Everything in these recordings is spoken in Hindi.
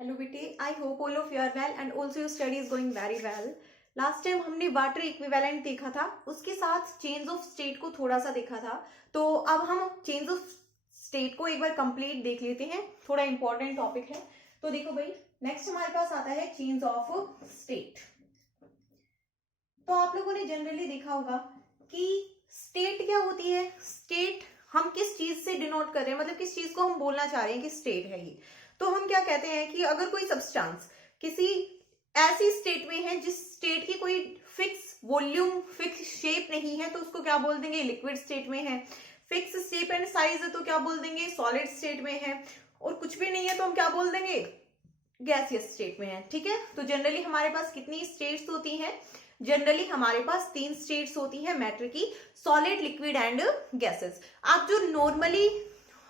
हेलो बेटे, I hope all of you are well and also your study is going very well. Last time हमने वाटर इक्विवेलेंट देखा था, उसके साथ चेंज ऑफ स्टेट को थोड़ा सा देखा था। तो अब हम चेंज ऑफ स्टेट को एक बार कंप्लीट देख लेते हैं, थोड़ा इंपॉर्टेंट टॉपिक है। तो देखो भाई, नेक्स्ट हमारे पास आता है चेंज ऑफ स्टेट। तो आप लोगों ने जनरली देखा होगा कि स्टेट क्या होती है। स्टेट हम किस चीज से डिनोट कर रहे हैं, मतलब किस चीज को हम बोलना चाह रहे हैं कि स्टेट है ये। तो हम क्या कहते हैं कि अगर कोई सब्सटेंस किसी ऐसी स्टेट में है जिस स्टेट की कोई फिक्स वॉल्यूम, फिक्स शेप नहीं है, तो उसको क्या बोल देंगे, लिक्विड स्टेट में है। फिक्स शेप एंड साइज है तो क्या बोल देंगे, सॉलिड स्टेट में है। और कुछ भी नहीं है तो हम क्या बोल देंगे, गैसियस स्टेट में है। ठीक है, तो जनरली हमारे पास कितनी स्टेट्स होती हैं, जनरली हमारे पास 3 स्टेट्स होती है मैटर की, सॉलिड, लिक्विड एंड गैसेस। आप जो नॉर्मली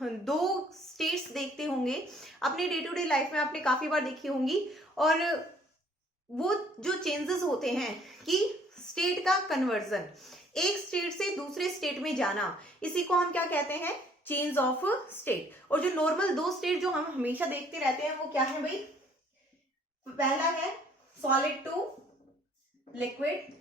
2 स्टेट्स देखते होंगे अपने डे टू डे लाइफ में, आपने काफी बार देखी होंगी। और वो जो चेंजेस होते हैं कि स्टेट का कन्वर्जन, एक स्टेट से दूसरे स्टेट में जाना, इसी को हम क्या कहते हैं, चेंज ऑफ स्टेट। और जो नॉर्मल 2 स्टेट जो हम हमेशा देखते रहते हैं वो क्या है भाई, पहला है सॉलिड टू लिक्विड,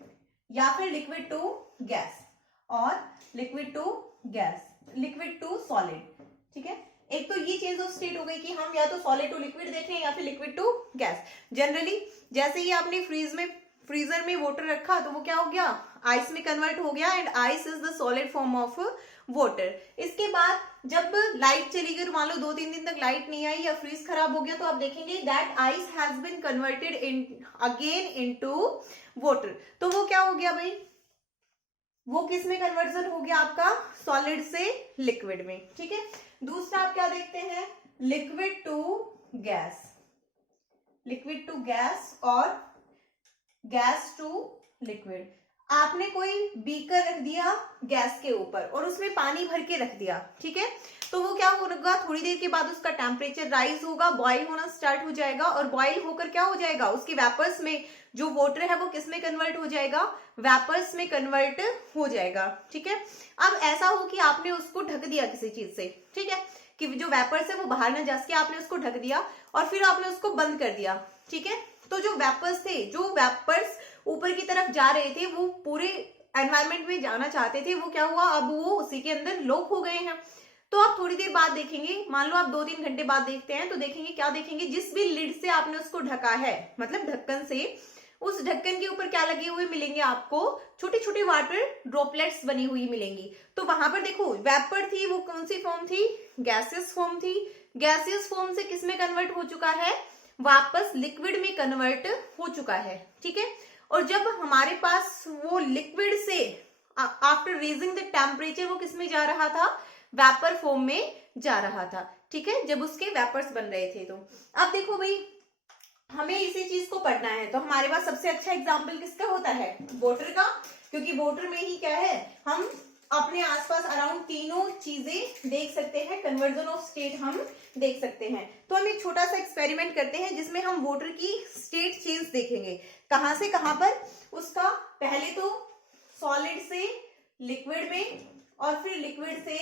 या फिर लिक्विड टू गैस, और liquid to gas, liquid to solid. ठीक है, एक तो ये चेंज ऑफ स्टेट हो गई कि हम या तो सॉलिड टू लिक्विड देख रहे हैं या फिर लिक्विड टू गैस। जनरली जैसे ही आपने फ्रीजर में वाटर रखा तो वो क्या हो गया, आइस में कन्वर्ट हो गया, and ice is the solid form of water. इसके बाद जब लाइट चली गई, मान लो 2-3 दिन तक लाइट नहीं आई या फ्रीज खराब हो गया, तो आप देखेंगे that ice has been converted in again into water. तो वो क्या हो गया भाई, वो किस में कन्वर्जन हो गया आपका, सॉलिड से लिक्विड में। ठीक है, दूसरा आप क्या देखते हैं, liquid to gas, liquid to gas और गैस टू लिक्विड। आपने कोई बीकर रख दिया गैस के ऊपर और उसमें पानी भर के रख दिया, ठीक है, तो वो क्या होगा, थोड़ी देर के बाद उसका टेम्परेचर राइज होगा, बॉईल होना स्टार्ट हो जाएगा, और बॉईल होकर क्या हो जाएगा, उसकी वेपर्स में जो वाटर है वो किस में कन्वर्ट हो जाएगा, वेपर्स में कन्वर्ट हो जाएगा। ठीक है, अब ऐसा हो कि आपने उसको ढक दिया किसी चीज से, ठीक है, कि जो वेपर्स है वो बाहर ना जा सके, आपने उसको ढक दिया और फिर आपने उसको बंद कर दिया। ठीक है, तो जो वेपर्स थे, जो वेपर्स ऊपर की तरफ जा रहे थे, वो पूरे एनवायरमेंट में जाना चाहते थे, वो क्या हुआ, अब वो उसी के अंदर लॉक हो गए हैं। तो आप थोड़ी देर बाद देखेंगे, मान लो आप 2-3 घंटे बाद देखते हैं, तो देखेंगे क्या देखेंगे, जिस भी लिड से आपने उसको ढका है, मतलब ढक्कन से, उस ढक्कन के ऊपर क्या लगे हुए मिलेंगे आपको, छोटी छोटी वाटर ड्रॉपलेट्स बनी हुई मिलेंगी। तो वहां पर देखो वेपर थी, वो कौन सी फॉर्म थी, गैसियस फॉर्म थी। गैसियस फॉर्म से किस में कन्वर्ट हो चुका है, वापस लिक्विड में कन्वर्ट हो चुका है। ठीक है, और जब हमारे पास वो लिक्विड से आफ्टर रेजिंग द टेम्परेचर वो किस में जा रहा था, वेपर फॉर्म में जा रहा था। ठीक है, जब उसके वेपर्स बन रहे थे। तो अब देखो भाई, हमें इसी चीज को पढ़ना है, तो हमारे पास सबसे अच्छा एग्जाम्पल किसका होता है, वाटर का, क्योंकि वाटर में ही क्या है, हम अपने आसपास अराउंड तीनों चीजें देख सकते हैं, कन्वर्जन ऑफ स्टेट हम देख सकते हैं। तो हम एक छोटा सा एक्सपेरिमेंट करते हैं जिसमें हम वाटर की स्टेट चेंज देखेंगे, कहां से कहां पर, उसका पहले तो सॉलिड से लिक्विड में और फिर लिक्विड से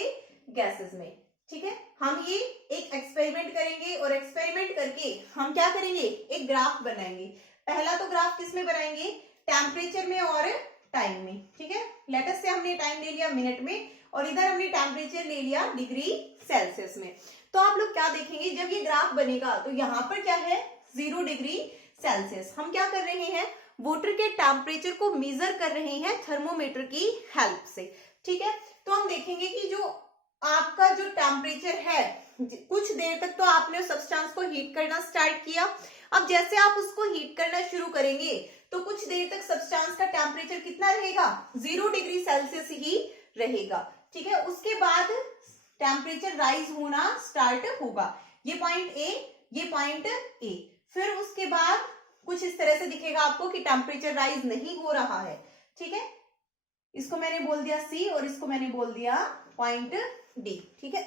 गैसेस में। ठीक है, हम ये एक एक्सपेरिमेंट करेंगे और एक्सपेरिमेंट करके हम क्या करेंगे, एक ग्राफ बनाएंगे। पहला तो ग्राफ किस में बनाएंगे, टेम्परेचर में और टाइम में। ठीक है, लेटस से हमने टाइम ले लिया मिनट में और इधर हमने टेम्परेचर ले लिया डिग्री सेल्सियस में। तो आप लोग क्या देखेंगे, जब ये ग्राफ बनेगा तो यहाँ पर क्या है, 0 डिग्री सेल्सियस। हम क्या कर रहे हैं, वाटर के टेम्परेचर को मेजर कर रहे हैं थर्मोमीटर की हेल्प से। ठीक है, तो हम देखेंगे कि जो आपका जो टेम्परेचर है, कुछ देर तक तो आपने उस सब्सटेंस को हीट करना स्टार्ट किया। अब जैसे आप उसको हीट करना शुरू करेंगे तो कुछ देर तक सब्सटेंस का टेम्परेचर कितना रहेगा, 0 डिग्री सेल्सियस ही रहेगा। ठीक है, उसके बाद टेम्परेचर राइज होना स्टार्ट होगा, ये पॉइंट ए, ये पॉइंट ए। फिर उसके बाद कुछ इस तरह से दिखेगा आपको कि टेम्परेचर राइज नहीं हो रहा है। ठीक है, इसको मैंने बोल दिया सी और इसको मैंने बोल दिया पॉइंट डी। ठीक है,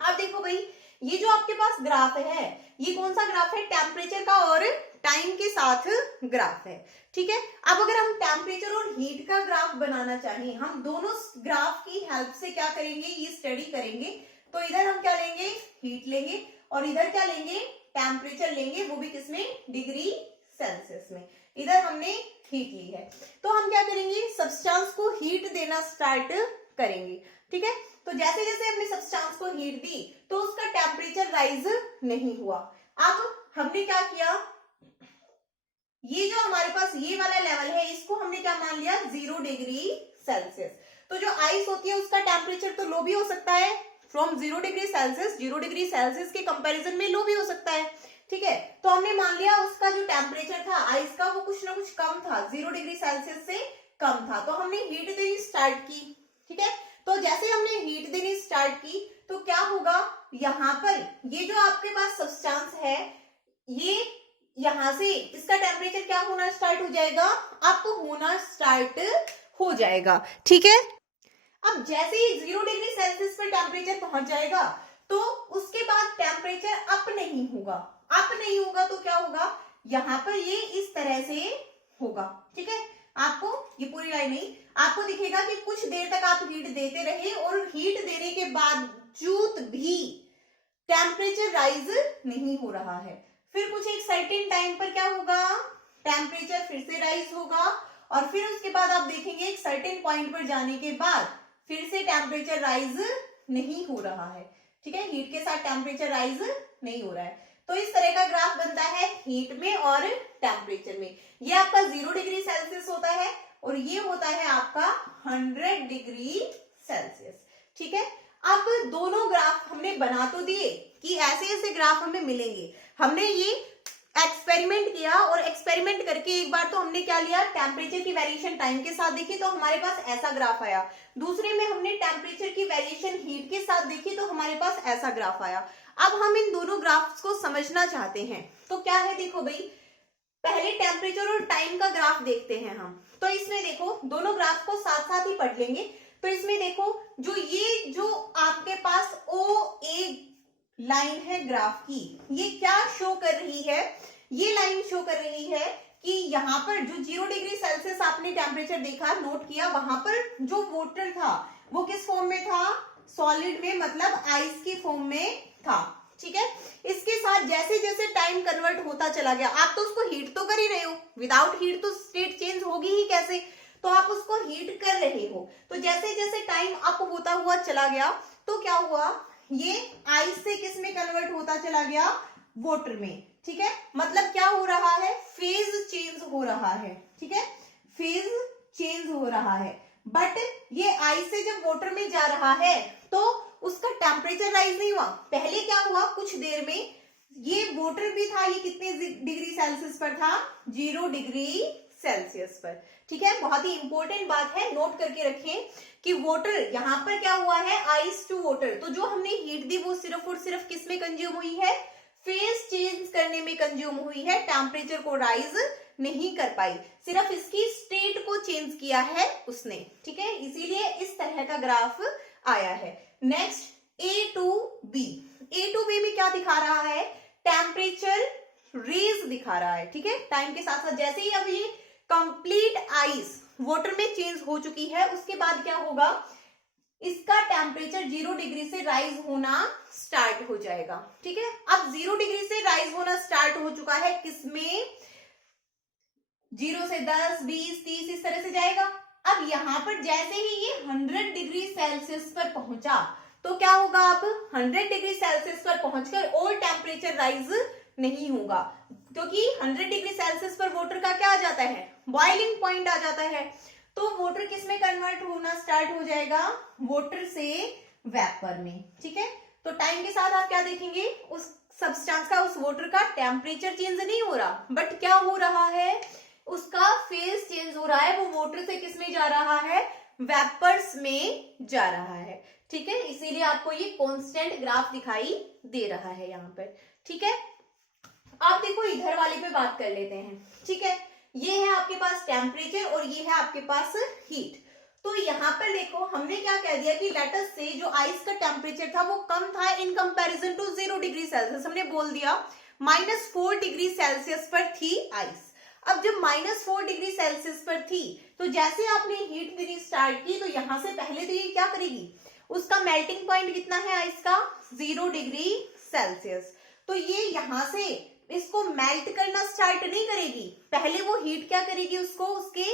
अब देखो भाई, ये जो आपके पास ग्राफ है, ये कौन सा ग्राफ है, टेम्परेचर का और टाइम के साथ ग्राफ है। ठीक है, अब अगर हम टेम्परेचर और हीट का ग्राफ बनाना चाहें, हम दोनों ग्राफ की हेल्प से क्या करेंगे, ये स्टडी करेंगे। तो इधर हम क्या लेंगे, हीट लेंगे और इधर क्या लेंगे, टेम्परेचर लेंगे, वो भी किसमें, डिग्री सेल्सियस में। इधर हमने हीट ली है, तो हम क्या करेंगे, सब्सटेंस को हीट देना स्टार्ट करेंगे। ठीक है, तो जैसे जैसे हमने सब्सटेंस को हीट दी तो उसका टेम्परेचर राइज नहीं हुआ। अब हमने क्या किया, ये जो हमारे पास ये वाला लेवल है इसको हमने क्या मान लिया, 0 डिग्री सेल्सियस। तो जो आइस होती है उसका टेम्परेचर तो लो भी हो सकता है, from 0 degree Celsius, 0 degree Celsius के कंपैरिजन में लो भी हो सकता है। ठीक है, तो हमने मान लिया उसका जो टेम्परेचर था आइस का वो कुछ ना कुछ कम था, 0 डिग्री सेल्सियस से कम था, तो हमने हीट देनी स्टार्ट की। ठीक है, तो जैसे हमने हीट देनी स्टार्ट की तो क्या होगा, यहाँ पर ये जो आपके पास सब्सटेंस है ये यहां से इसका टेम्परेचर क्या होना स्टार्ट हो जाएगा, अप होना स्टार्ट हो जाएगा। ठीक है, अब जैसे ही 0 डिग्री सेल्सियस पर टेम्परेचर पहुंच जाएगा तो उसके बाद टेम्परेचर अप नहीं होगा, अप नहीं होगा तो क्या होगा, यहां पर ये इस तरह से होगा। ठीक है, आपको ये पूरी लाइन नहीं, आपको दिखेगा कि कुछ देर तक आप हीट देते रहे और हीट देने के बावजूद भी टेम्परेचर राइज नहीं हो रहा है। फिर कुछ एक सर्टेन टाइम पर क्या होगा, टेम्परेचर फिर से राइज होगा और फिर उसके बाद आप देखेंगे एक सर्टेन पॉइंट पर जाने के बाद फिर से टेम्परेचर राइज नहीं हो रहा है। ठीक है, हीट के साथ टेम्परेचर राइज नहीं हो रहा है। तो इस तरह का ग्राफ बनता है हीट में और टेम्परेचर में। ये आपका 0 डिग्री सेल्सियस होता है और ये होता है आपका 100 डिग्री सेल्सियस। ठीक है, अब दोनों ग्राफ हमने बना तो दिए कि ऐसे ऐसे ग्राफ हमें मिलेंगे। हमने ये एक्सपेरिमेंट किया और एक्सपेरिमेंट करके एक बार तो हमने क्या लिया, टेम्परेचर की वेरिएशन टाइम के साथ देखी तो हमारे पास ऐसा ग्राफ आया। दूसरे में हमने टेम्परेचर की वेरिएशन हीट के साथ देखी तो हमारे पास ऐसा ग्राफ आया। अब हम इन दोनों ग्राफ्स को समझना चाहते हैं तो क्या है, देखो भाई, पहले टेम्परेचर और टाइम का ग्राफ देखते हैं हम। तो इसमें देखो दोनों ग्राफ को साथ साथ ही पढ़ लेंगे। तो इसमें देखो जो आपके पास OA लाइन है ग्राफ की, ये क्या शो कर रही है, ये लाइन शो कर रही है कि यहाँ पर जो 0 डिग्री सेल्सियस आपने टेम्परेचर देखा, नोट किया, वहां पर जो वाटर था वो किस फॉर्म में था, सॉलिड में, मतलब आइस की फॉर्म में था। ठीक है, इसके साथ जैसे जैसे टाइम कन्वर्ट होता चला गया, आप तो उसको हीट तो कर ही रहे हो, विदाउट हीट तो स्टेट चेंज होगी ही कैसे, तो आप उसको हीट कर रहे हो। तो जैसे जैसे टाइम अप होता हुआ चला गया तो क्या हुआ, ये आइस से किस में कन्वर्ट होता चला गया, वाटर में। ठीक है, मतलब क्या हो रहा है, फेज चेंज हो रहा है। ठीक है, फेज चेंज हो रहा है। बट ये आइस से जब वाटर में जा रहा है तो उसका टेम्परेचर राइज नहीं हुआ। पहले क्या हुआ, कुछ देर में ये वाटर भी था, ये कितने डिग्री सेल्सियस पर था, 0 डिग्री सेल्सियस पर। ठीक है, बहुत ही इंपॉर्टेंट बात है, नोट करके रखें कि वाटर यहाँ पर क्या हुआ है, आइस टू वाटर, तो जो हमने हीट दी वो सिर्फ और सिर्फ किस में कंज्यूम हुई है, फेज चेंज करने में कंज्यूम हुई है, टेम्परेचर को राइज नहीं कर पाई, सिर्फ इसकी स्टेट को चेंज किया है उसने। ठीक है, इसीलिए इस तरह का ग्राफ आया है। Next A to B, A to B में क्या दिखा रहा है, टेम्परेचर रेज दिखा रहा है। ठीक है, टाइम के साथ साथ जैसे ही अब ये कंप्लीट आइस वाटर में चेंज हो चुकी है उसके बाद क्या होगा, इसका टेम्परेचर 0 डिग्री से राइज होना स्टार्ट हो जाएगा। ठीक है, अब 0 डिग्री से राइज होना स्टार्ट हो चुका है, किसमें, 0 से 10, 20, 30 इस तरह से जाएगा। अब यहां पर जैसे ही ये 100 डिग्री सेल्सियस पर पहुंचा तो क्या होगा, अब 100 डिग्री सेल्सियस पर पहुंचकर और टेम्परेचर राइज नहीं होगा, क्योंकि 100 डिग्री सेल्सियस पर वाटर का क्या आ जाता है, बॉइलिंग पॉइंट आ जाता है। तो वाटर किस में कन्वर्ट होना स्टार्ट हो जाएगा, वाटर से वेपर में। ठीक है, तो टाइम के साथ आप क्या देखेंगे, उस सब्सटेंस का, उस वाटर का टेम्परेचर चेंज नहीं हो रहा, बट क्या हो रहा है, उसका फेज चेंज हो रहा है, वो वाटर से किस में जा रहा है, वेपर्स में जा रहा है। ठीक है, इसीलिए आपको ये कांस्टेंट ग्राफ दिखाई दे रहा है यहाँ पर। ठीक है, आप देखो इधर वाले पे बात कर लेते हैं। ठीक है, ये है आपके पास टेम्परेचर और ये है आपके पास हीट। तो यहाँ पर देखो हमने क्या कह दिया कि लेट अस से जो आइस का टेम्परेचर था वो कम था in comparison to 0 degree Celsius, हमने बोल दिया -4 डिग्री सेल्सियस पर थी आइस। अब जब -4 डिग्री सेल्सियस पर थी तो जैसे आपने हीट देनी स्टार्ट की तो यहां से पहले तो ये क्या करेगी, उसका मेल्टिंग पॉइंट कितना है आइस का, 0 डिग्री सेल्सियस। तो ये यहां से इसको मेल्ट करना स्टार्ट नहीं करेगी, पहले वो हीट क्या करेगी, उसको उसके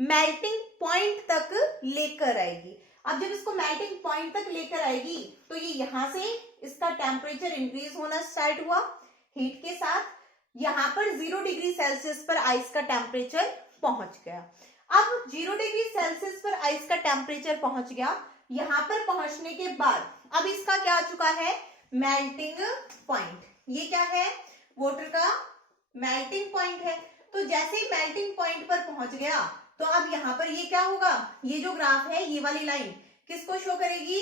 मेल्टिंग पॉइंट तक लेकर आएगी। अब जब इसको मेल्टिंग पॉइंट तक लेकर आएगी तो ये यहां से इसका टेम्परेचर इंक्रीज होना स्टार्ट हुआ हीट के साथ, यहां पर 0 डिग्री सेल्सियस पर आइस का टेम्परेचर पहुंच गया। अब 0 डिग्री सेल्सियस पर आइस का टेम्परेचर पहुंच गया, यहां पर पहुंचने के बाद अब इसका क्या आ चुका है, मेल्टिंग पॉइंट। ये क्या है, वाटर का मेल्टिंग पॉइंट है। तो जैसे ही मेल्टिंग पॉइंट पर पहुंच गया तो अब यहाँ पर ये क्या होगा, ये जो ग्राफ है ये वाली लाइन किसको शो करेगी,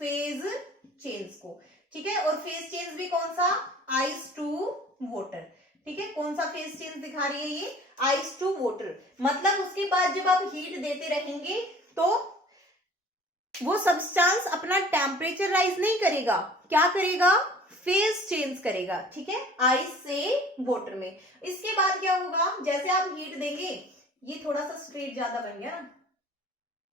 फेज चेंज को, ठीक है। और फेज चेंज भी कौन सा, आइस टू वाटर, ठीक है। कौन सा फेज चेंज दिखा रही है ये, आइस टू वाटर। मतलब उसके बाद जब आप हीट देते रहेंगे तो वो सब्सटेंस अपना टेम्परेचर राइज नहीं करेगा, क्या करेगा, फेज चेंज करेगा, ठीक है, आइस से वाटर में। इसके बाद क्या होगा, जैसे आप हीट देंगे, ये थोड़ा सा स्ट्रेट ज्यादा बन गया ना,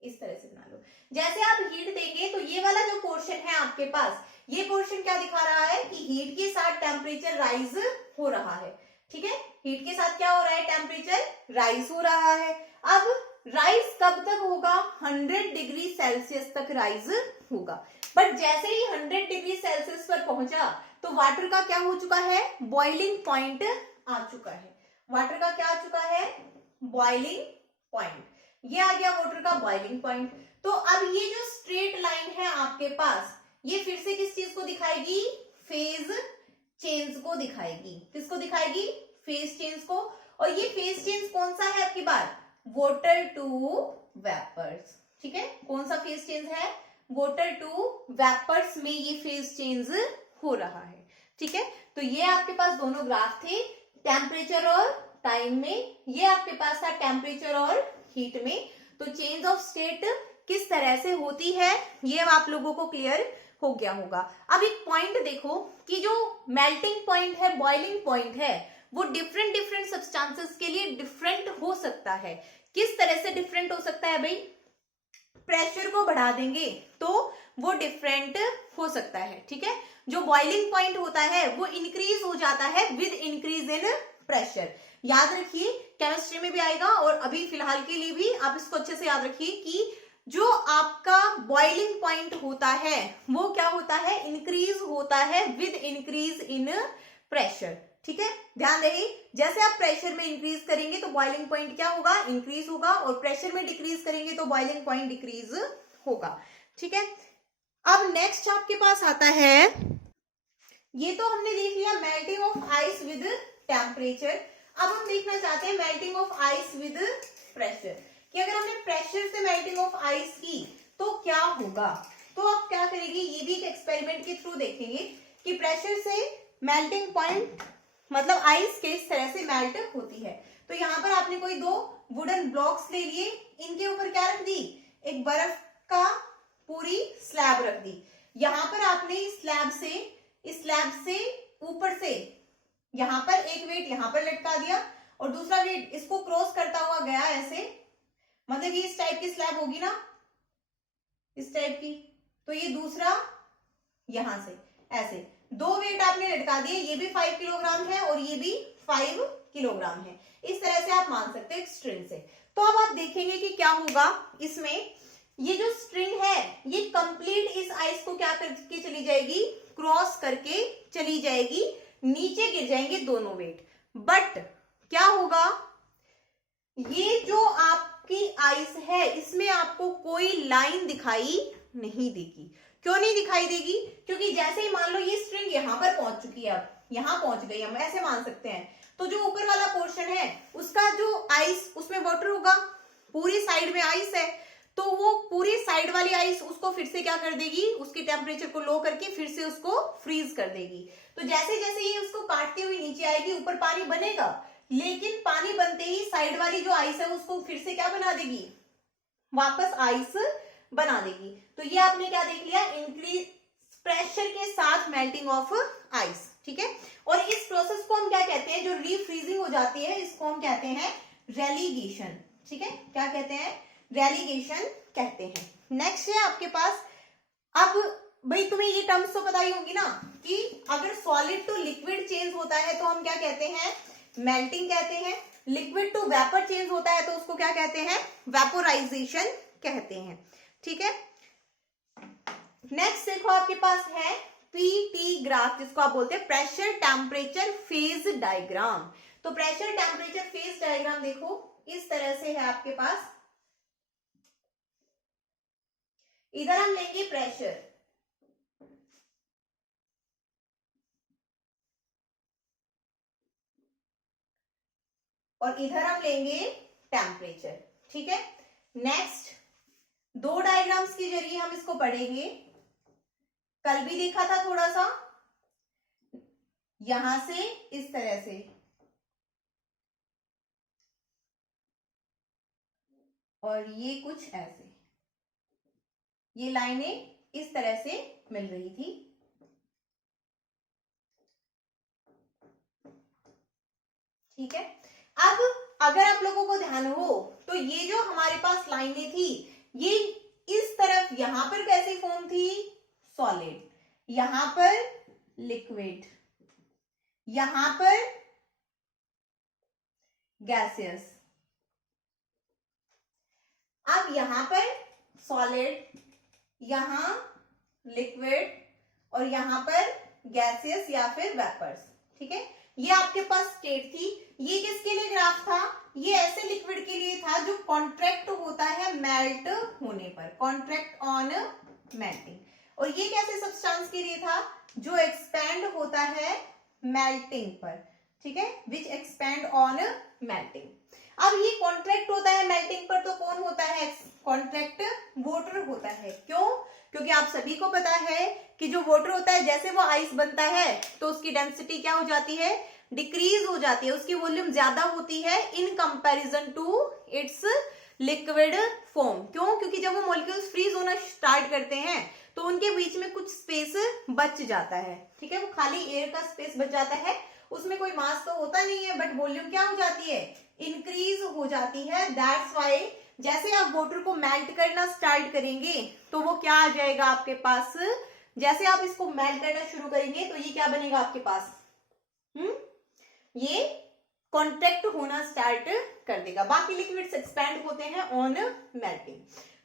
इस तरह से बना लो। जैसे आप हीट देंगे तो ये वाला जो पोर्शन है आपके पास, ये पोर्शन क्या दिखा रहा है कि हीट के साथ टेम्परेचर राइज हो रहा है, ठीक है। हीट के साथ क्या हो रहा है, टेम्परेचर राइज हो रहा है। अब राइज कब तक होगा, 100 डिग्री सेल्सियस तक राइज होगा। बट जैसे ही 100 डिग्री सेल्सियस पर पहुंचा तो वाटर का क्या हो चुका है, बॉइलिंग पॉइंट आ चुका है। वाटर का क्या आ चुका है, बॉइलिंग पॉइंट, ये आ गया वाटर का बॉइलिंग पॉइंट। तो अब ये जो स्ट्रेट लाइन है आपके पास, ये फिर से किस चीज को दिखाएगी, फेज चेंज को दिखाएगी। किसको दिखाएगी, फेज चेंज को। और ये फेज चेंज कौन सा है आपकी बार, वाटर टू वेपर्स, ठीक है। कौन सा फेज चेंज है, वाटर टू वेपर्स में ये फेज चेंज हो रहा है, ठीक है। तो ये आपके पास दोनों ग्राफ थे, टेम्परेचर और टाइम में, ये आपके पास था टेम्परेचर और हीट में। तो चेंज ऑफ स्टेट किस तरह से होती है ये आप लोगों को क्लियर हो गया होगा। अब एक पॉइंट देखो कि जो मेल्टिंग पॉइंट है, बॉइलिंग पॉइंट है, वो डिफरेंट डिफरेंट सब्सटेंसेस के लिए डिफरेंट हो सकता है। किस तरह से डिफरेंट हो सकता है भाई, प्रेशर को बढ़ा देंगे तो वो डिफरेंट हो सकता है, ठीक है। जो बॉइलिंग पॉइंट होता है वो इंक्रीज हो जाता है विद इंक्रीज इन प्रेशर। याद रखिए, केमिस्ट्री में भी आएगा और अभी फिलहाल के लिए भी आप इसको अच्छे से याद रखिए कि जो आपका बॉइलिंग पॉइंट होता है वो क्या होता है, इंक्रीज होता है विद इंक्रीज इन प्रेशर, ठीक है। ध्यान रहे, जैसे आप प्रेशर में इंक्रीज करेंगे तो बॉइलिंग पॉइंट क्या होगा, इंक्रीज होगा, और प्रेशर में डिक्रीज करेंगे तो बॉइलिंग पॉइंट डिक्रीज होगा, ठीक है। अब नेक्स्ट आपके पास आता है, ये तो हमने देख लिया melting of ice with temperature. अब हम देखना चाहते हैं melting of ice with pressure, कि अगर हमने प्रेशर से मेल्टिंग ऑफ आइस की तो क्या होगा। तो आप क्या करेंगे, ये भी एक एक्सपेरिमेंट के थ्रू देखेंगे कि प्रेशर से मेल्टिंग पॉइंट मतलब आइस किस तरह से मेल्ट होती है। तो यहाँ पर आपने कोई दो वुडन ब्लॉक्स ले लिए, इनके ऊपर क्या रख दी, एक बर्फ का पूरी स्लैब रख दी। यहाँ पर आपने इस स्लैब से ऊपर से यहाँ पर एक वेट यहाँ पर लटका दिया और दूसरा वेट इसको क्रॉस करता हुआ गया ऐसे, मतलब ये इस टाइप की स्लैब होगी ना, इस टाइप की, तो ये दूसरा यहां से ऐसे दो वेट आपने लटका दिए, ये भी 5 किलोग्राम है और ये भी 5 किलोग्राम है। इस तरह से आप मान सकते हैं एक स्ट्रिंग से। तो अब आप देखेंगे कि क्या होगा इसमें, ये जो स्ट्रिंग है ये कंप्लीट इस आइस को क्या करके चली जाएगी, क्रॉस करके चली जाएगी, नीचे गिर जाएंगे दोनों वेट। बट क्या होगा, ये जो आपकी आइस है इसमें आपको कोई लाइन दिखाई नहीं देगी। क्यों नहीं दिखाई देगी, क्योंकि जैसे ही मान लो ये स्ट्रिंग यहां पर पहुंच चुकी है, अब यहां पहुंच गई, हम ऐसे मान सकते हैं, तो जो ऊपर वाला पोर्शन है उसका जो आइस उसमें वाटर होगा, पूरी साइड में आइस है, तो वो पूरी साइड वाली आइस उसको फिर से क्या कर देगी, उसके टेम्परेचर को लो करके फिर से उसको फ्रीज कर देगी। तो जैसे जैसे ये उसको काटती हुई नीचे आएगी, ऊपर पानी बनेगा, लेकिन पानी बनते ही साइड वाली जो आइस है उसको फिर से क्या बना देगी, वापस आइस बना देगी। तो ये आपने क्या देख लिया, इंक्रीज प्रेशर के साथ मेल्टिंग ऑफ आइस, ठीक है। और इस प्रोसेस को हम क्या कहते हैं, जो रीफ्रीजिंग हो जाती है इसको हम कहते हैं रेलीगेशन, ठीक है। क्या कहते हैं, रेलीगेशन कहते हैं। नेक्स्ट है आपके पास, अब भाई तुम्हें ये टर्म्स तो पता ही होगी ना कि अगर सॉलिड टू लिक्विड चेंज होता है तो हम क्या कहते हैं, मेल्टिंग कहते हैं। लिक्विड टू वेपर चेंज होता है तो उसको क्या कहते हैं, वेपोराइजेशन कहते हैं। ठीक है, नेक्स्ट देखो आपके पास है पीटी ग्राफ, जिसको आप बोलते हैं प्रेशर टेम्परेचर फेज डायग्राम। तो प्रेशर टेम्परेचर फेज डायग्राम देखो इस तरह से है आपके पास। इधर हम लेंगे प्रेशर, और इधर हम लेंगे टेम्परेचर। ठीक है, नेक्स्ट दो डायग्राम्स के जरिए हम इसको पढ़ेंगे। कल भी देखा था थोड़ा सा, यहां से इस तरह से, और ये कुछ ऐसे, ये लाइनें इस तरह से मिल रही थी। ठीक है, अब अगर आप लोगों को ध्यान हो तो ये जो हमारे पास लाइनें थी, ये इस तरफ यहां पर कैसी फॉर्म थी, सॉलिड, यहां पर लिक्विड, यहां पर गैसियस। अब यहां पर सॉलिड, यहां लिक्विड, और यहां पर गैसियस या फिर वेपर्स। ठीक है, ये आपके पास स्टेट थी। ये किसके लिए ग्राफ था, ये ऐसे लिक्विड के लिए था जो कॉन्ट्रैक्ट होता है मेल्ट होने पर, कॉन्ट्रैक्ट ऑन मेल्टिंग। और ये कैसे सब्सटेंस के लिए था, जो एक्सपैंड होता है मेल्टिंग पर। ठीक है, विच एक्सपैंड ऑन मेल्टिंग। अब ये कॉन्ट्रैक्ट होता है मेल्टिंग पर, तो कौन होता है कॉन्ट्रैक्ट, वाटर होता है। क्यों, क्योंकि आप सभी को पता है कि जो वाटर होता है जैसे वो आइस बनता है तो उसकी डेंसिटी क्या हो जाती है, डिक्रीज हो जाती है, उसकी वॉल्यूम ज्यादा होती है in comparison to its liquid form. क्यों, क्योंकि जब वो मॉलिक्यूल्स फ्रीज होना स्टार्ट करते हैं तो उनके बीच में कुछ स्पेस बच जाता है। ठीक है, वो खाली एयर का स्पेस बच जाता है, उसमें कोई मास तो होता नहीं है, बट वॉल्यूम क्या हो जाती है, इंक्रीज हो जाती है। दैट्स वाई जैसे आप वाटर को मेल्ट करना स्टार्ट करेंगे तो वो क्या आ जाएगा आपके पास, जैसे आप इसको मेल्ट करना शुरू करेंगे तो ये क्या बनेगा आपके पास, ये कॉन्ट्रैक्ट होना स्टार्ट कर देगा। बाकी लिक्विड्स एक्सपैंड होते हैं ऑन मेल्टिंग।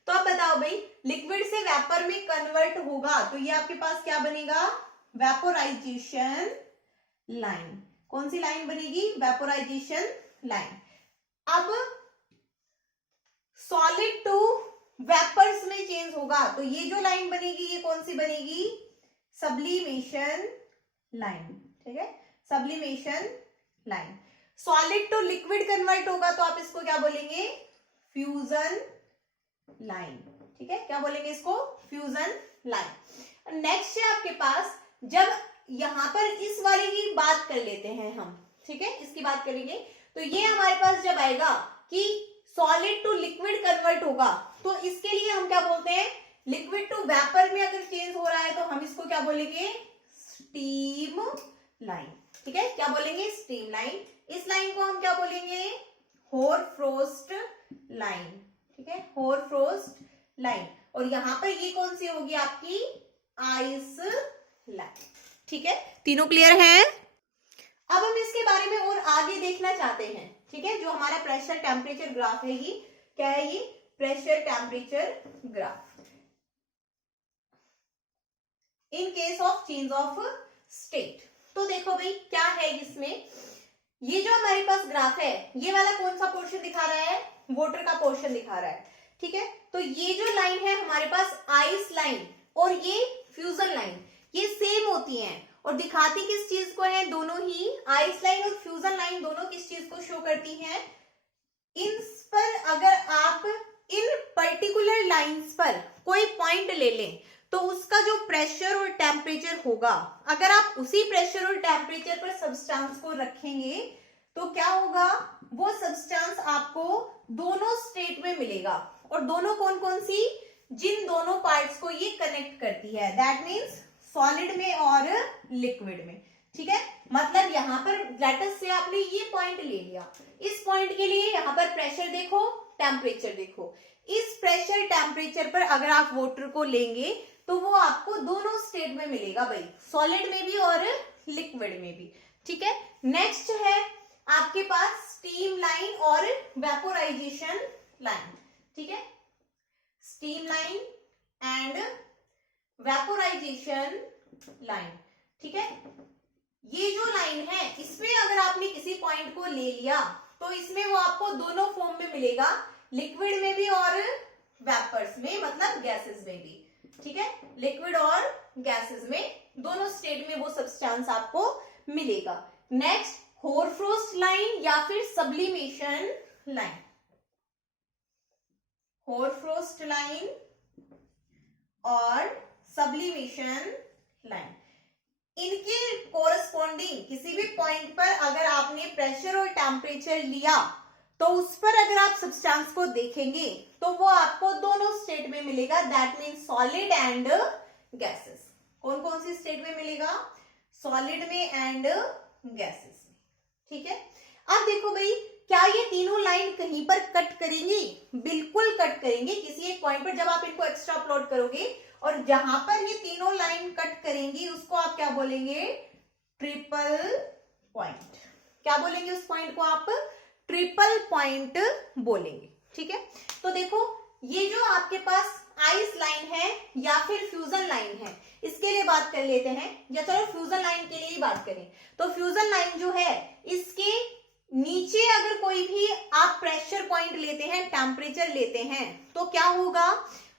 तो अब बताओ भाई, लिक्विड से वेपर में कन्वर्ट होगा तो ये आपके पास क्या बनेगा, वेपोराइजेशन लाइन। कौन सी लाइन बनेगी, वेपोराइजेशन लाइन। अब सॉलिड टू वेपर्स में चेंज होगा तो ये जो लाइन बनेगी ये कौन सी बनेगी, सब्लिमेशन लाइन। ठीक है, sublimation line. Solid to liquid convert होगा तो आप इसको क्या बोलेंगे, फ्यूजन लाइन। ठीक है, क्या बोलेंगे इसको, फ्यूजन लाइन। नेक्स्ट है आपके पास, जब यहां पर इस वाले की बात कर लेते हैं हम, ठीक है, इसकी बात करेंगे तो ये हमारे पास जब आएगा कि सॉलिड टू लिक्विड कन्वर्ट होगा तो इसके लिए हम क्या बोलते हैं, लिक्विड टू वेपर में अगर चेंज हो रहा है तो हम इसको क्या बोलेंगे, स्टीम लाइन। ठीक है, क्या बोलेंगे, स्टीम लाइन। इस लाइन को हम क्या बोलेंगे, होरफ्रोस्ट लाइन। ठीक है, होरफ्रोस्ट लाइन। और यहां पर ये कौन सी होगी आपकी, आइस लाइन। ठीक है, तीनों क्लियर हैं। अब हम इसके बारे में और आगे देखना चाहते हैं। ठीक है, जो हमारा प्रेशर टेम्परेचर ग्राफ है, ये क्या है, ये pressure temperature graph in case of change of state. तो देखो भाई क्या है इसमें, ये जो हमारे पास ग्राफ है ये वाला कौन सा पोर्शन दिखा रहा है, वाटर का पोर्शन दिखा रहा है। ठीक है, तो ये जो लाइन है हमारे पास आइस लाइन और ये फ्यूजन लाइन, ये सेम होती हैं और दिखाती किस चीज को है, दोनों ही आइस लाइन और फ्यूजन लाइन दोनों किस चीज को शो करती हैं, इन पर अगर आप इन पर्टिकुलर लाइंस पर कोई पॉइंट ले लें तो उसका जो प्रेशर और टेम्परेचर होगा, अगर आप उसी प्रेशर और टेम्परेचर पर सब्सटेंस को रखेंगे तो क्या होगा, वो सब्सटेंस आपको दोनों स्टेट में मिलेगा। और दोनों कौन कौन सी, जिन दोनों पार्ट्स को ये कनेक्ट करती है, दैट मीन्स सॉलिड में और लिक्विड में। ठीक है, मतलब यहां पर लेटस से आपने ये पॉइंट ले लिया, इस पॉइंट के लिए यहां पर प्रेशर देखो, टेम्परेचर देखो। इस प्रेशर टेम्परेचर पर अगर आप वाटर को लेंगे तो वो आपको दोनों स्टेट में मिलेगा भाई, सॉलिड में भी और लिक्विड में भी। ठीक है, नेक्स्ट है आपके पास स्टीम लाइन और वेपोराइजेशन लाइन। ठीक है, steam line and vaporisation line. ठीक है, ये जो लाइन है इसमें अगर आपने किसी पॉइंट को ले लिया तो इसमें वो आपको दोनों फॉर्म में मिलेगा, लिक्विड में भी और वेपर्स में, मतलब गैसेस में भी। ठीक है, लिक्विड और गैसेस में दोनों स्टेट में वो सब्सटेंस आपको मिलेगा। नेक्स्ट होरफ्रोस्ट लाइन या फिर सब्लिमेशन लाइन। होरफ्रोस्ट लाइन और सब्लिमेशन लाइन, इनके कोरस्पॉन्डिंग किसी भी पॉइंट पर अगर आपने प्रेशर और टेम्परेचर लिया तो उस पर अगर आप सब्सटेंस को देखेंगे तो वो आपको दोनों स्टेट में मिलेगा, that means solid and gases. कौन कौन सी स्टेट में मिलेगा? सॉलिड में एंड गैसेस में। ठीक है, अब देखो भाई, क्या ये तीनों लाइन कहीं पर कट करेंगी? बिल्कुल कट करेंगे किसी एक पॉइंट पर। जब आप इनको एक्स्ट्रा प्लॉट करोगे और जहां पर ये तीनों लाइन कट करेंगी उसको आप क्या बोलेंगे? Triple point. क्या बोलेंगे उस पॉइंट को आप? ट्रिपल पॉइंट बोलेंगे। ठीक है, तो देखो ये जो आपके पास आइस लाइन है या फिर फ्यूजन लाइन है, इसके लिए बात कर लेते हैं, या चलो फ्यूजन लाइन के लिए ही बात करें। तो फ्यूजन लाइन जो है इसके नीचे अगर कोई भी आप प्रेशर पॉइंट लेते हैं, टेम्परेचर लेते हैं, तो क्या होगा?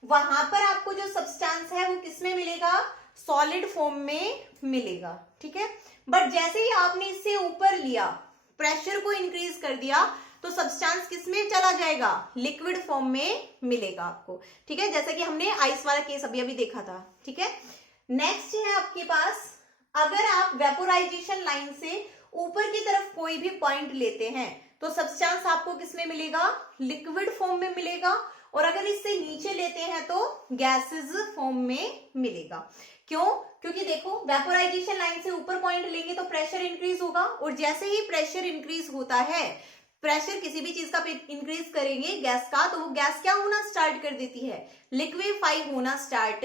वहां पर आपको जो सब्सटेंस है वो किसमें मिलेगा? सॉलिड फॉर्म में मिलेगा। ठीक है, बट जैसे ही आपने इससे ऊपर लिया, प्रेशर को इंक्रीज कर दिया, तो सब्सटेंस किसमें चला जाएगा? लिक्विड फॉर्म में मिलेगा आपको। ठीक है, जैसा कि हमने आइस वाला केस अभी अभी देखा था। ठीक है, नेक्स्ट है आपके पास, अगर आप वेपोराइजेशन लाइन से ऊपर की तरफ कोई भी पॉइंट लेते हैं तो सब्सटेंस आपको किसमें मिलेगा? लिक्विड फॉर्म में मिलेगा, और अगर इससे नीचे लेते हैं तो गैसेस फॉर्म में मिलेगा। क्यों? क्योंकि देखो वेपोराइजेशन लाइन से ऊपर पॉइंट लेंगे तो प्रेशर इंक्रीज होगा, और जैसे ही प्रेशर इंक्रीज होता है, प्रेशर किसी भी चीज का इंक्रीज करेंगे गैस का, तो वो गैस क्या होना स्टार्ट कर देती है? लिक्विफाई होना स्टार्ट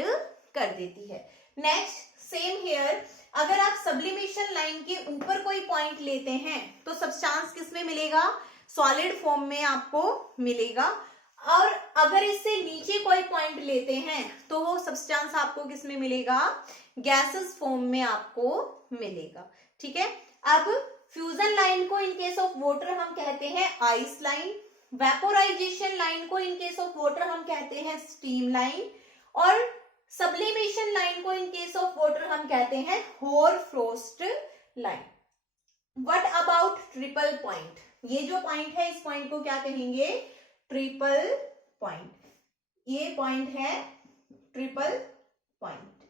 कर देती है। नेक्स्ट सेम हेयर, अगर आप सब्लिमेशन लाइन के ऊपर कोई पॉइंट लेते हैं तो सब्सटेंस किसमें मिलेगा? सॉलिड फॉर्म में आपको मिलेगा, और अगर इससे नीचे कोई पॉइंट लेते हैं तो वो सब्सटेंस आपको किसमें मिलेगा? गैसेस फॉर्म में आपको मिलेगा। ठीक है, अब फ्यूजन लाइन को इन केस ऑफ वाटर हम कहते हैं आइस लाइन, वेपोराइजेशन लाइन को इन केस ऑफ वाटर हम कहते हैं स्टीम लाइन, और सब्लिमेशन लाइन को इन केस ऑफ वाटर हम कहते हैं hoarfrost line. What about triple point? ये जो पॉइंट है इस पॉइंट को क्या कहेंगे? Triple point. ये पॉइंट है ट्रिपल पॉइंट।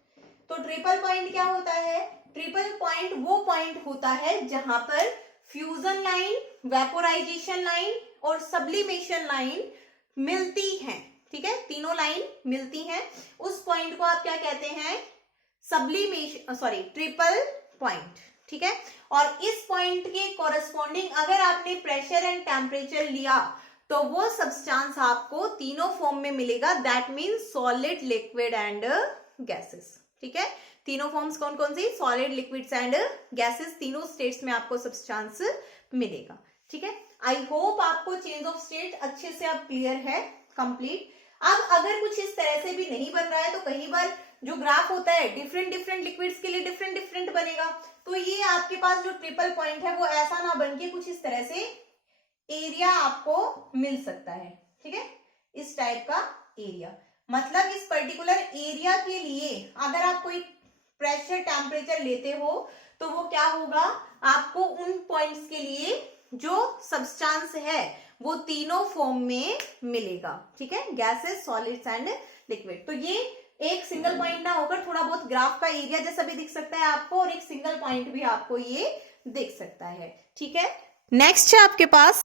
तो ट्रिपल पॉइंट क्या होता है? ट्रिपल पॉइंट वो पॉइंट होता है जहां पर फ्यूजन लाइन, वेपोराइजेशन लाइन और सब्लिमेशन लाइन मिलती हैं। ठीक है, तीनों लाइन मिलती हैं, उस पॉइंट को आप क्या कहते हैं? Triple point. ठीक है, और इस पॉइंट के कोरस्पॉन्डिंग अगर आपने प्रेशर एंड टेम्परेचर लिया तो वो सब्सटेंस आपको तीनों फॉर्म में मिलेगा, that means solid, liquid and gases. ठीक है, तीनों फॉर्म्स कौन कौन सी? सॉलिड, लिक्विड्स एंड गैसेस, तीनों स्टेट्स में आपको सब्सटेंस मिलेगा। ठीक है, आई होप आपको चेंज ऑफ स्टेट अच्छे से अब क्लियर है, कंप्लीट। अब अगर कुछ इस तरह से भी नहीं बन रहा है तो कई बार जो ग्राफ होता है डिफरेंट डिफरेंट लिक्विड्स के लिए डिफरेंट डिफरेंट बनेगा, तो ये आपके पास जो ट्रिपल पॉइंट है वो ऐसा ना बन के कुछ इस तरह से एरिया आपको मिल सकता है। ठीक है, इस टाइप का एरिया, मतलब इस पर्टिकुलर एरिया के लिए अगर आप कोई प्रेशर टेम्परेचर लेते हो तो वो क्या होगा? आपको उन पॉइंट्स के लिए जो सब्सटेंस है वो तीनों फॉर्म में मिलेगा। ठीक है, गैसेस, सॉलिड्स एंड लिक्विड। तो ये एक सिंगल पॉइंट ना होकर थोड़ा बहुत ग्राफ का एरिया जैसा भी दिख सकता है आपको, और एक सिंगल पॉइंट भी आपको ये दिख सकता है। ठीक है, नेक्स्ट है आपके पास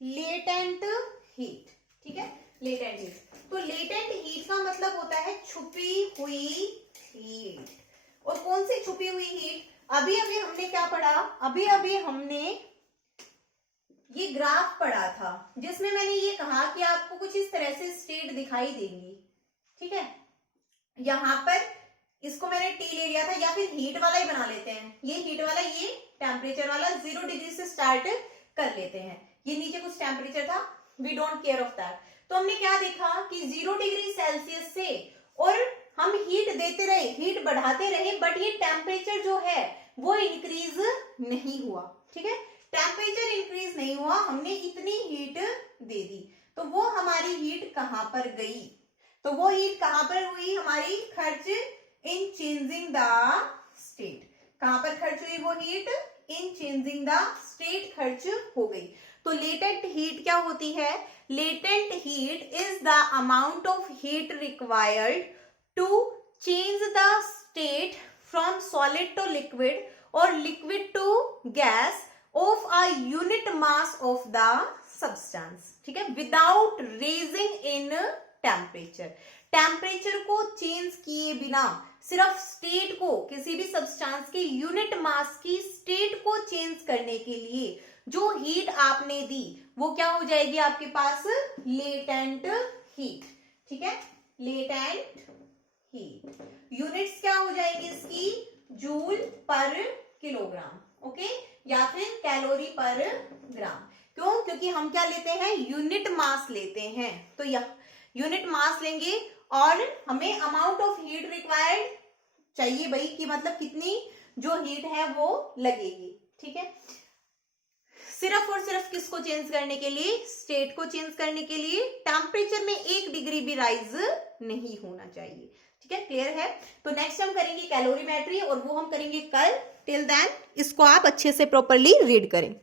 लेटेंट हीट। ठीक है, लेटेंट हीट। तो लेटेंट हीट का मतलब होता है छुपी हुई हीट। और कौन सी छुपी हुई हीट? अभी अभी हमने क्या पढ़ा? अभी अभी हमने ये ग्राफ पढ़ा था जिसमें मैंने ये कहा कि आपको कुछ इस तरह से स्टेट दिखाई देंगी। ठीक है, यहाँ पर इसको मैंने टी ले लिया था, या फिर हीट वाला ही बना लेते हैं, ये हीट वाला, ये टेम्परेचर वाला 0 डिग्री से स्टार्ट कर लेते हैं। ये नीचे कुछ टेम्परेचर था, we don't care of that. तो हमने क्या देखा कि 0 डिग्री सेल्सियस से, और हम हीट देते रहे, हीट बढ़ाते रहे, बट ये टेम्परेचर जो है वो इंक्रीज नहीं हुआ। ठीक है, टेम्परेचर इंक्रीज नहीं हुआ, हमने इतनी हीट दे दी, तो वो हमारी हीट कहां पर गई? तो वो हीट कहां पर हुई हमारी खर्च? In changing the state. कहां पर खर्च हुई वो heat? In changing the state खर्च हो गई। तो लेटेंट हीट क्या होती है? Latent heat is the amount of heat required to change the state from solid to liquid और liquid to gas of a unit mass of the substance. ठीक है, without raising in temperature. Temperature को चेंज किए बिना सिर्फ स्टेट को, किसी भी सब्सटेंस के यूनिट मास की स्टेट को चेंज करने के लिए जो हीट आपने दी वो क्या हो जाएगी आपके पास? Latent heat. ठीक है, लेटेंट हीट। यूनिट्स क्या हो जाएगी इसकी? जूल पर किलोग्राम, ओके, या फिर कैलोरी पर ग्राम। क्यों? क्योंकि हम क्या लेते हैं? यूनिट मास लेते हैं। तो यह यूनिट मास लेंगे और हमें अमाउंट ऑफ हीट रिक्वायर्ड चाहिए भाई, कि मतलब कितनी जो हीट है वो लगेगी। ठीक है, सिर्फ और सिर्फ किसको चेंज करने के लिए? स्टेट को चेंज करने के लिए। टेम्परेचर में 1 डिग्री भी राइज नहीं होना चाहिए। ठीक है, क्लियर है? तो नेक्स्ट हम करेंगे कैलोरीमेट्री, और वो हम करेंगे कल। टिल देन इसको आप अच्छे से प्रॉपरली रीड करें।